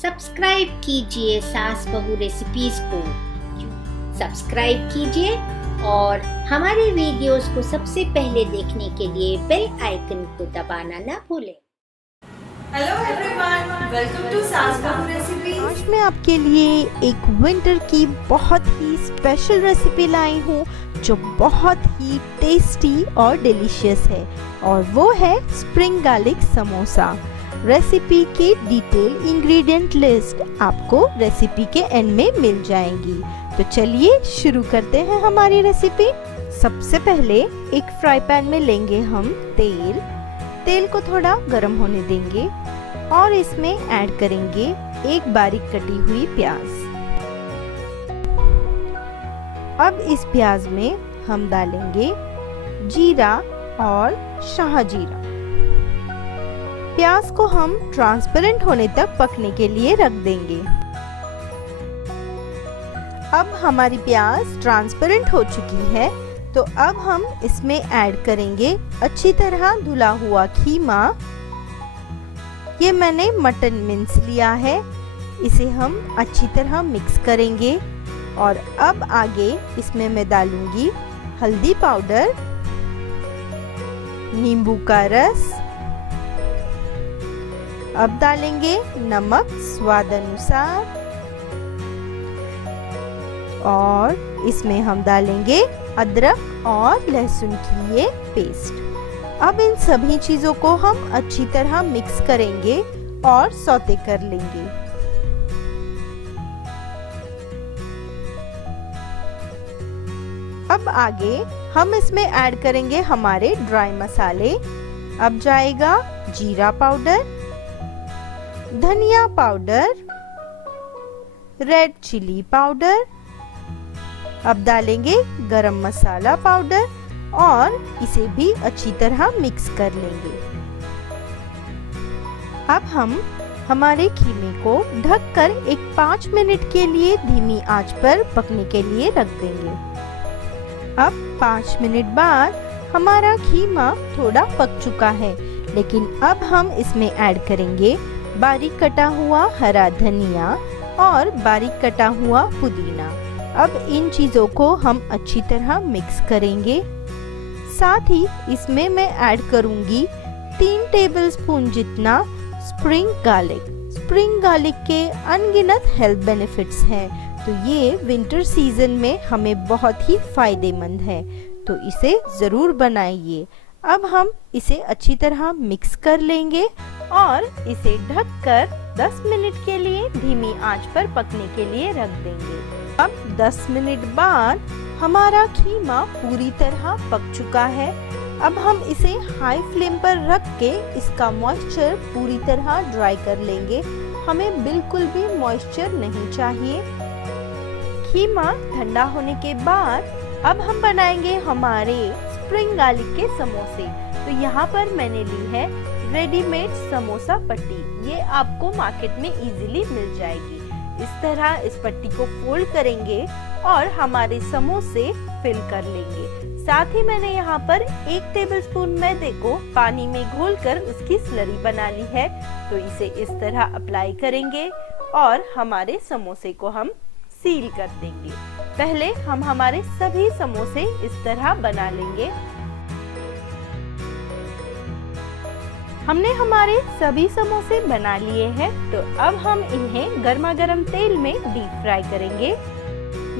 Subscribe कीजिए सास बहू रेसिपीज को सब्सक्राइब कीजिए और हमारे वीडियोस को सबसे पहले देखने के लिए बेल आइकन को दबाना ना भूलें। हेलो एवरीवन, वेलकम टू सास बहू रेसिपीज। आज मैं आपके लिए एक विंटर की बहुत ही स्पेशल रेसिपी लाई हूँ जो बहुत ही टेस्टी और डिलीशियस है, और वो है स्प्रिंग गार्लिक समोसा। रेसिपी की डिटेल इंग्रेडिएंट लिस्ट आपको रेसिपी के एंड में मिल जाएंगी। तो चलिए शुरू करते हैं हमारी रेसिपी। सबसे पहले एक फ्राई पैन में लेंगे हम तेल को थोड़ा गर्म होने देंगे और इसमें ऐड करेंगे एक बारीक कटी हुई प्याज। अब इस प्याज में हम डालेंगे जीरा और शाह जीरा। प्याज को हम ट्रांसपेरेंट होने तक पकने के लिए रख देंगे। अब हमारी प्याज ट्रांसपेरेंट हो चुकी है, तो अब हम इसमें ऐड करेंगे अच्छी तरह धुला हुआ खीमा। ये मैंने मटन मिंस लिया है, इसे हम अच्छी तरह मिक्स करेंगे। और अब आगे इसमें मैं डालूंगी हल्दी पाउडर, नींबू का रस, अब डालेंगे नमक स्वाद अनुसार, और इसमें हम डालेंगे अदरक और लहसुन की ये पेस्ट। अब इन सभी चीजों को हम अच्छी तरह मिक्स करेंगे और सौते कर लेंगे। अब आगे हम इसमें ऐड करेंगे हमारे ड्राई मसाले। अब जाएगा जीरा पाउडर, धनिया पाउडर, रेड चिली पाउडर, अब डालेंगे गरम मसाला पाउडर और इसे भी अच्छी तरह मिक्स कर लेंगे। अब हम हमारे खीमे को ढककर एक 5 मिनट के लिए धीमी आंच पर पकने के लिए रख देंगे। अब 5 मिनट बाद हमारा खीमा थोड़ा पक चुका है, लेकिन अब हम इसमें ऐड करेंगे बारीक कटा हुआ हरा धनिया और बारीक कटा हुआ पुदीना। अब इन चीजों को हम अच्छी तरह मिक्स करेंगे। साथ ही इसमें मैं ऐड करूंगी 3 टेबलस्पून जितना स्प्रिंग गार्लिक। स्प्रिंग गार्लिक के अनगिनत हेल्थ बेनिफिट्स हैं, तो ये विंटर सीजन में हमें बहुत ही फायदेमंद है, तो इसे जरूर बनाइए। अब हम इसे अच्छी तरह मिक्स कर लेंगे और इसे ढककर 10 मिनट के लिए धीमी आंच पर पकने के लिए रख देंगे। अब 10 मिनट बाद हमारा खीमा पूरी तरह पक चुका है। अब हम इसे हाई फ्लेम पर रख के इसका मॉइस्चर पूरी तरह ड्राई कर लेंगे। हमें बिल्कुल भी मॉइस्चर नहीं चाहिए। खीमा ठंडा होने के बाद अब हम बनाएंगे हमारे स्प्रिंग गार्लिक के समोसे। तो यहाँ पर मैंने ली है रेडीमेड समोसा पट्टी। ये आपको मार्केट में इजीली मिल जाएगी। इस तरह इस पट्टी को फोल्ड करेंगे और हमारे समोसे फिल कर लेंगे। साथ ही मैंने यहाँ पर 1 टेबलस्पून मैदे को पानी में घोलकर उसकी स्लरी बना ली है, तो इसे इस तरह अप्लाई करेंगे और हमारे समोसे को हम सील कर देंगे। पहले हम हमारे सभी समोसे इस तरह बना लेंगे। हमने हमारे सभी समोसे बना लिए हैं, तो अब हम इन्हें गर्मा गर्म तेल में डीप फ्राई करेंगे।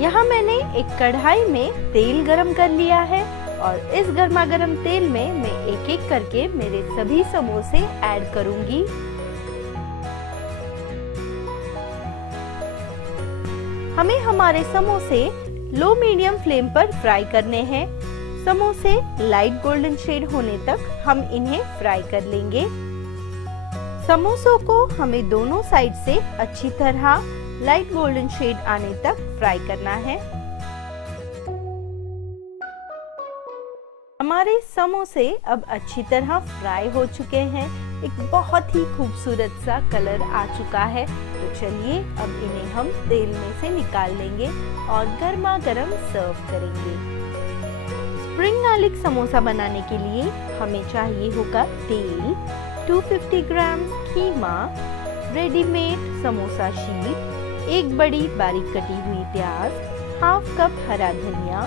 यहाँ मैंने एक कढ़ाई में तेल गरम कर लिया है और इस गर्मा गर्म तेल में मैं एक एक करके मेरे सभी समोसे ऐड करूंगी। हमें हमारे समोसे लो मीडियम फ्लेम पर फ्राई करने हैं। समोसे लाइट गोल्डन शेड होने तक हम इन्हें फ्राई कर लेंगे। समोसों को हमें दोनों साइड से अच्छी तरह लाइट गोल्डन शेड आने तक फ्राई करना है। हमारे समोसे अब अच्छी तरह फ्राई हो चुके हैं। एक बहुत ही खूबसूरत सा कलर आ चुका है। तो चलिए अब इन्हें हम तेल में से निकाल लेंगे और गर्मा गर्म सर्व करेंगे। स्प्रिंग गार्लिक समोसा बनाने के लिए हमें चाहिए होगा तेल, 250 ग्राम खीमा, रेडीमेड समोसा शीट, एक बड़ी बारीक कटी हुई प्याज, हाफ कप हरा धनिया,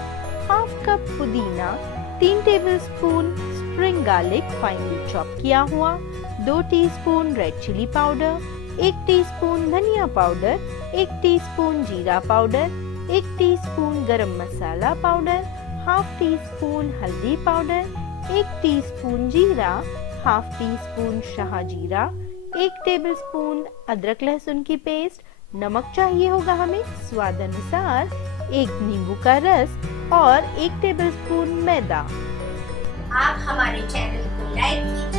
हाफ कप पुदीना, 3 tablespoon spring garlic finely chop किया हुआ, 2 teaspoon red chilli powder, 1 teaspoon धनिया पाउडर, 1 टीस्पून जीरा पाउडर, 1 टीस्पून गरम मसाला पाउडर, हाफ टीस्पून हल्दी पाउडर, 1 टीस्पून जीरा, हाफ टीस्पून शाह जीरा, 1 टेबलस्पून अदरक लहसुन की पेस्ट, नमक चाहिए होगा हमें स्वाद अनुसार, 1 नींबू का रस और 1 टेबलस्पून मैदा। आप हमारे चैनल को लाइक कीजिए